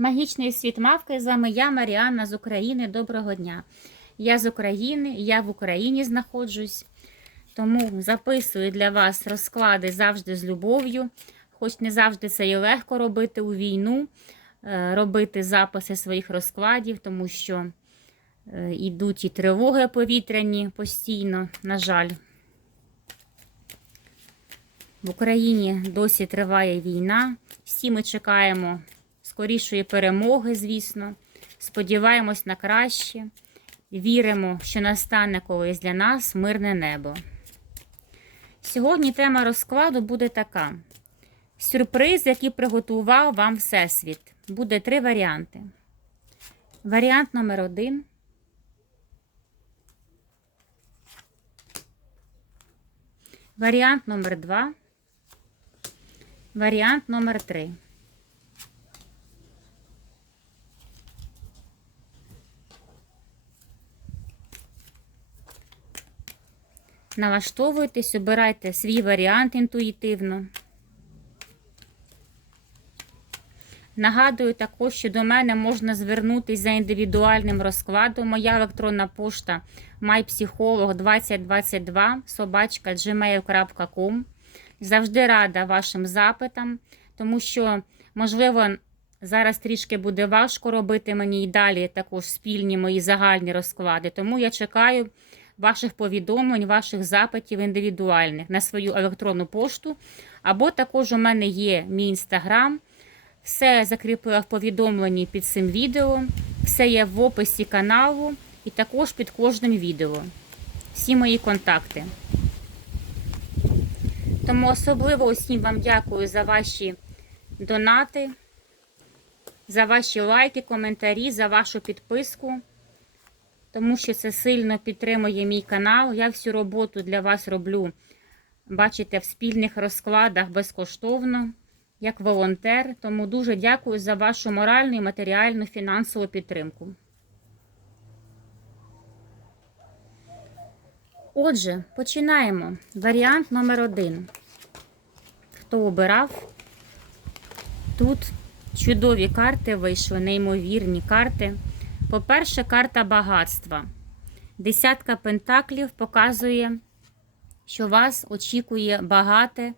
Магічний світ мавки з вами я, Маріанна з України. Доброго дня. Я з України, я в Україні знаходжусь, тому записую для вас розклади завжди з любов'ю. Хоч не завжди це і легко робити у війну, е, робити записи своїх розкладів, тому що е, йдуть і тривоги повітряні постійно, на жаль. В Україні досі триває війна. Всі ми чекаємо скорішої перемоги, звісно. Сподіваємось на краще. Віримо, що настане колись для нас мирне небо. Сьогодні тема розкладу буде така: сюрприз, який приготував вам Всесвіт. Буде три варіанти. Варіант номер один. Варіант номер два. Варіант номер три. Налаштовуйтесь, обирайте свій варіант інтуїтивно. Нагадую також, що до мене можна звернутися за індивідуальним розкладом. Моя електронна пошта mypsycholog2022 собачка gmail.com. Завжди рада вашим запитам, тому що, можливо, зараз трішки буде важко робити мені і далі також спільні мої загальні розклади. Тому я чекаю ваших повідомлень, ваших запитів індивідуальних на свою електронну пошту. Або також у мене є мій інстаграм. Все я закріпила в повідомленні під цим відео. Все є в описі каналу і також під кожним відео. Всі мої контакти. Тому особливо усім вам дякую за ваші донати, за ваші лайки, коментарі, за вашу підписку. Тому що це сильно підтримує мій канал. Я всю роботу для вас роблю, бачите, в спільних розкладах безкоштовно, як волонтер. Тому дуже дякую за вашу моральну і матеріальну фінансову підтримку. Отже, починаємо. Варіант номер один. Хто обирав? Тут чудові карти вийшли, неймовірні карти. По-перше, карта багатства. Десятка пентаклів показує, що вас очікує багате,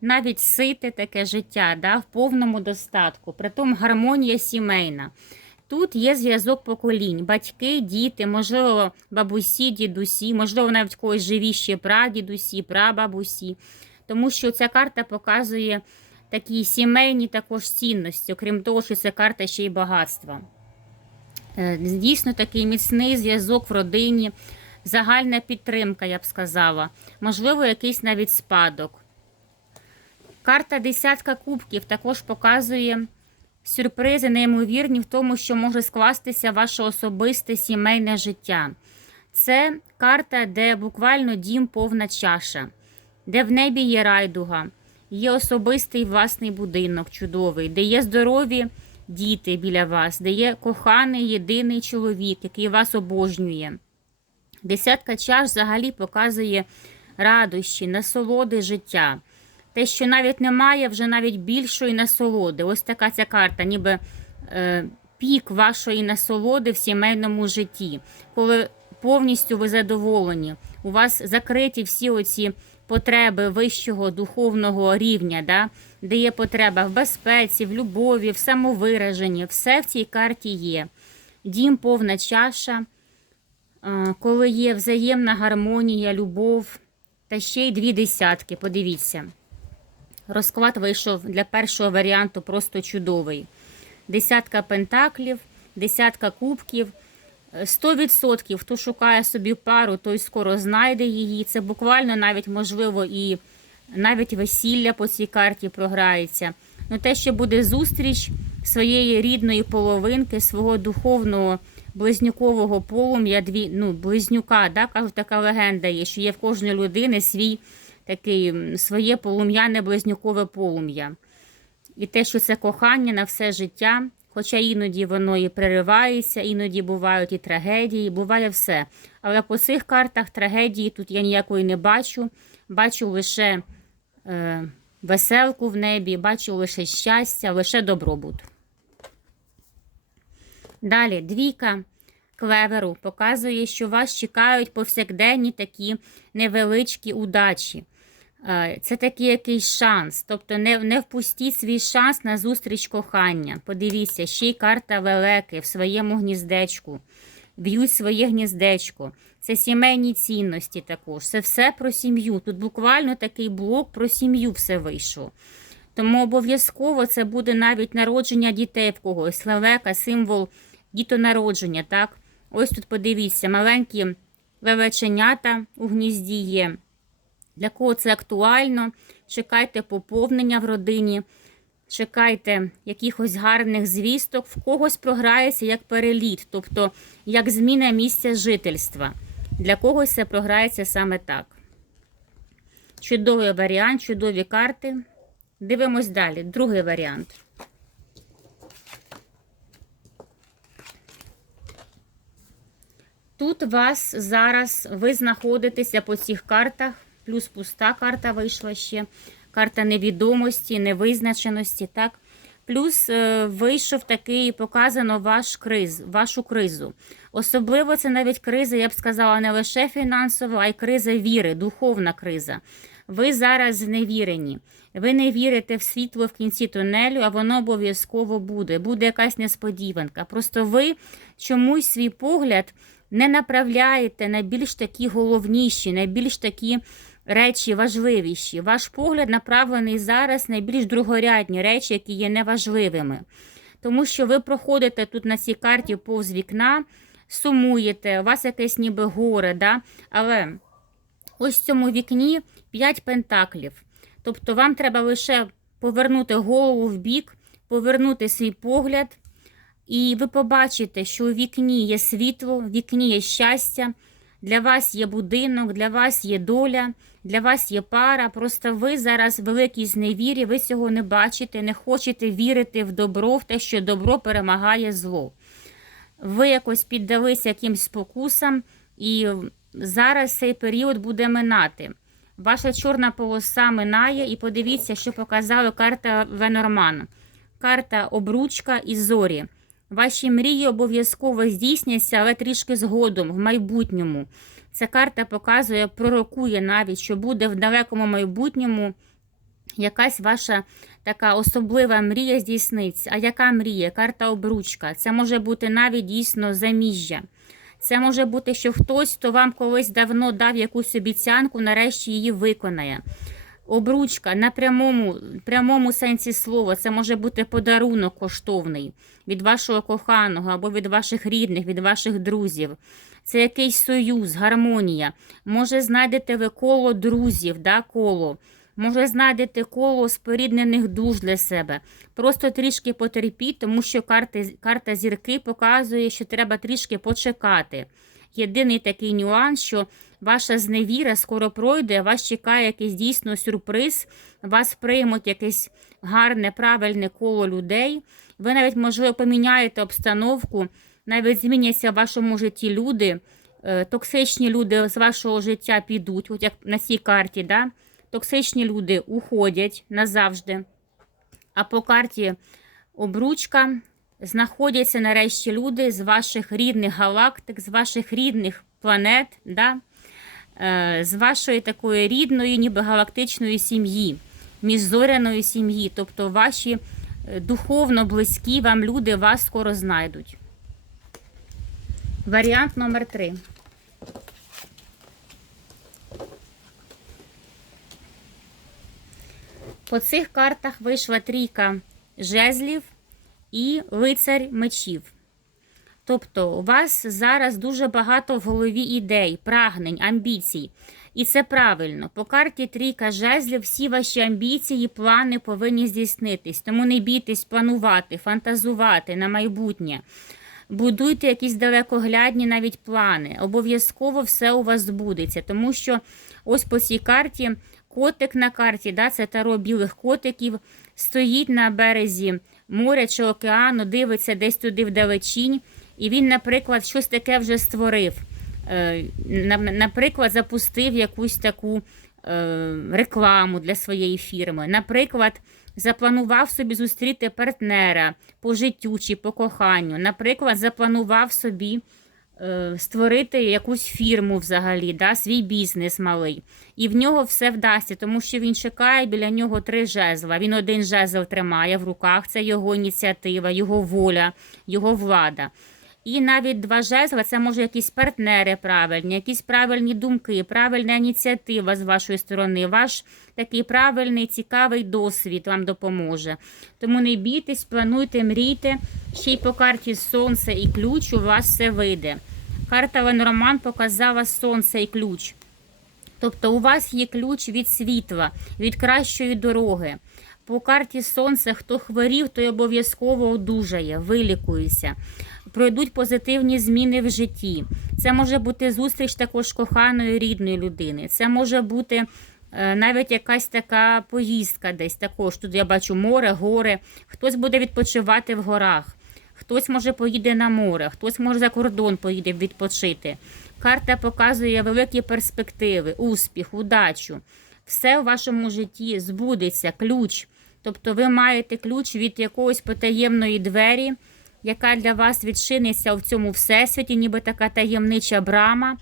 навіть сите таке життя да, в повному достатку. Притом гармонія сімейна. Тут є зв'язок поколінь, батьки, діти, можливо, бабусі, дідусі, можливо, навіть когось живі прадідусі, прабабусі. Тому що ця карта показує такі сімейні також цінності, окрім того, що це карта ще й багатства. Дійсно, такий міцний зв'язок в родині, загальна підтримка, я б сказала, можливо, якийсь навіть спадок. Карта десятка кубків також показує сюрпризи, неймовірні в тому, що може скластися ваше особисте сімейне життя. Це карта, де буквально дім повна чаша, де в небі є райдуга, є особистий власний будинок, чудовий, де є здорові діти біля вас, де є коханий єдиний чоловік, який вас обожнює. Десятка чаш взагалі показує радощі, насолоди життя. Те, що навіть немає вже навіть більшої насолоди. Ось така ця карта, ніби е, пік вашої насолоди в сімейному житті, коли повністю ви задоволені, у вас закриті всі оці потреби вищого духовного рівня, да? де є потреба в безпеці, в любові, в самовираженні. Все в цій карті є. Дім повна чаша, коли є взаємна гармонія, любов та ще й дві десятки. Подивіться. Розклад вийшов для першого варіанту просто чудовий. Десятка пентаклів, десятка кубків. 100% хто шукає собі пару, той скоро знайде її. Це буквально навіть можливо і навіть весілля по цій карті програється. Ну, те, що буде зустріч своєї рідної половинки, свого духовного близнюкового полум'я, дві, ну, близнюка, да, кажуть, така легенда є, що є в кожної людини свій такий, своє полум'яне близнюкове полум'я. І те, що це кохання на все життя. Хоча іноді воно і переривається, іноді бувають і трагедії, буває все. Але по цих картах трагедії тут я ніякої не бачу. Бачу лише е, веселку в небі, бачу лише щастя, лише добробут. Далі, двійка клеверу показує, що вас чекають повсякденні такі невеличкі удачі. Е, Це такий якийсь шанс. Тобто не, не впустіть свій шанс на зустріч кохання. Подивіться, ще й карта велеки в своєму гніздечку. Б'ють своє гніздечко. Це сімейні цінності також. Це все про сім'ю. Тут буквально такий блок про сім'ю все вийшов. Тому обов'язково це буде навіть народження дітей в когось. Лелека, символ дітонародження. так? Ось тут подивіться, маленькі лелеченята у гнізді є. Для кого це актуально? Чекайте поповнення в родині, чекайте якихось гарних звісток, в когось програється як переліт, тобто як зміна місця жительства. Для когось це програється саме так. Чудовий варіант, чудові карти. Дивимось далі. Другий варіант. Тут вас зараз ви знаходитеся по цих картах, плюс пуста карта вийшла ще. Карта невідомості, невизначеності, так? Плюс е, вийшов такий, показано ваш криз, вашу кризу. Особливо це навіть криза, я б сказала, не лише фінансова, а й криза віри, духовна криза. Ви зараз зневірені. Ви не вірите в світло в кінці тунелю, а воно обов'язково буде. Буде якась несподіванка. Просто ви чомусь свій погляд не направляєте на більш такі головніші, на більш такі речі важливіші. Ваш погляд направлений зараз на більш другорядні речі, які є неважливими. Тому що ви проходите тут на цій карті повз вікна, сумуєте, у вас якесь ніби горе, да? але ось в цьому вікні 5 пентаклів. Тобто вам треба лише повернути голову в бік, повернути свій погляд, і ви побачите, що у вікні є світло, в вікні є щастя, для вас є будинок, для вас є доля, для вас є пара. Просто ви зараз великій зневірі, ви цього не бачите, не хочете вірити в добро, в те, що добро перемагає зло. Ви якось піддалися якимсь спокусам, і зараз цей період буде минати. Ваша чорна полоса минає, і подивіться, що показала карта Венорман. Карта обручка і зорі. Ваші мрії обов'язково здійсняться, але трішки згодом, в майбутньому. Ця карта показує, пророкує навіть, що буде в далекому майбутньому якась ваша така особлива мрія здійсниться. А яка мрія? Карта обручка. Це може бути навіть дійсно заміжжя. Це може бути, що хтось, хто вам колись давно дав якусь обіцянку, нарешті її виконає. Обручка на прямому прямому сенсі слова, це може бути подарунок коштовний від вашого коханого або від ваших рідних, від ваших друзів. Це якийсь союз, гармонія. Може, знайдете ви коло друзів, да, коло. Може, знайдете коло споріднених душ для себе. Просто трішки потерпіть, тому що карти, карта зірки показує, що треба трішки почекати. Єдиний такий нюанс, що ваша зневіра скоро пройде, вас чекає якийсь дійсно сюрприз, вас приймуть якесь гарне, правильне коло людей. Ви навіть, можливо, поміняєте обстановку, навіть зміняться в вашому житті люди. Е, Токсичні люди з вашого життя підуть, от як на цій карті. да? Токсичні люди уходять назавжди. А по карті обручка знаходяться нарешті люди з ваших рідних галактик, з ваших рідних планет, да? Е, з вашої такої рідної, ніби галактичної сім'ї, міжзоряної сім'ї. Тобто ваші е, духовно близькі вам люди вас скоро знайдуть. Варіант номер три. По цих картах вийшла трійка жезлів і лицар мечів. Тобто, у вас зараз дуже багато в голові ідей, прагнень, амбіцій. І це правильно. По карті трійка жезлів всі ваші амбіції, плани повинні здійснитись. Тому не бійтесь планувати, фантазувати на майбутнє. Будуйте якісь далекоглядні навіть плани. Обов'язково все у вас збудеться. Тому що ось по цій карті котик на карті, да, це таро білих котиків, стоїть на березі моря чи океану, дивиться десь туди вдалечінь. І він, наприклад, щось таке вже створив. Е, Наприклад, запустив якусь таку е, рекламу для своєї фірми. Наприклад, запланував собі зустріти партнера по життю чи по коханню. Наприклад, запланував собі створити якусь фірму взагалі, да, свій бізнес малий. І в нього все вдасться, тому що він чекає біля нього три жезла. Він один жезл тримає в руках, це його ініціатива, його воля, його влада. І навіть два жезла це може якісь партнери правильні, якісь правильні думки, правильна ініціатива з вашої сторони. Ваш такий правильний, цікавий досвід вам допоможе. Тому не бійтесь, плануйте, мрійте. Ще й по карті Сонце і ключ у вас все вийде. Карта Ленорман показала сонце і ключ. Тобто у вас є ключ від світла, від кращої дороги. По карті Сонце, хто хворів, той обов'язково одужає, вилікується. Пройдуть позитивні зміни в житті. Це може бути зустріч також коханої рідної людини. Це може бути е, навіть якась така поїздка десь також. Тут я бачу море, гори. Хтось буде відпочивати в горах. Хтось може поїде на море, хтось може за кордон поїде відпочити. Карта показує великі перспективи, успіх, удачу. Все в вашому житті збудеться, ключ. Тобто ви маєте ключ від якоїсь потаємної двері, яка для вас відчиниться в цьому всесвіті, ніби така таємнича брама,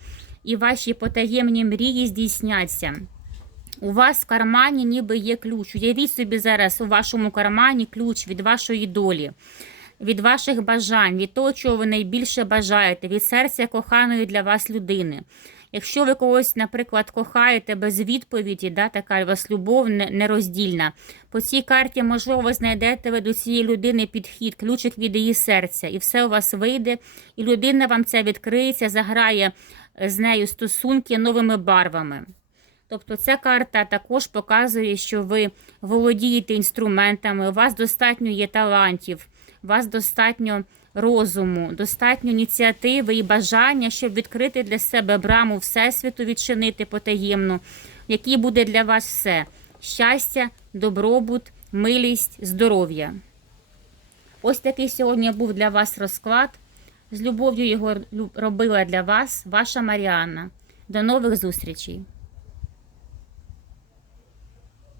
і ваші потаємні мрії здійсняться. У вас в кармані ніби є ключ. Уявіть собі зараз у вашому кармані ключ від вашої долі, від ваших бажань, від того, чого ви найбільше бажаєте, від серця коханої для вас людини. Якщо ви когось, наприклад, кохаєте без відповіді, да, така у вас любов нероздільна, по цій карті, можливо, ви знайдете ви до цієї людини підхід, ключик від її серця, і все у вас вийде, і людина вам це відкриється, заграє е, з нею стосунки новими барвами. Тобто ця карта також показує, що ви володієте інструментами, у вас достатньо є талантів, вас достатньо розуму, достатньо ініціативи і бажання, щоб відкрити для себе браму Всесвіту, відчинити потаємну, який буде для вас все: щастя, добробут, милість, здоров'я. Ось такий сьогодні був для вас розклад. З любов'ю його робила для вас ваша Маріанна. До нових зустрічей!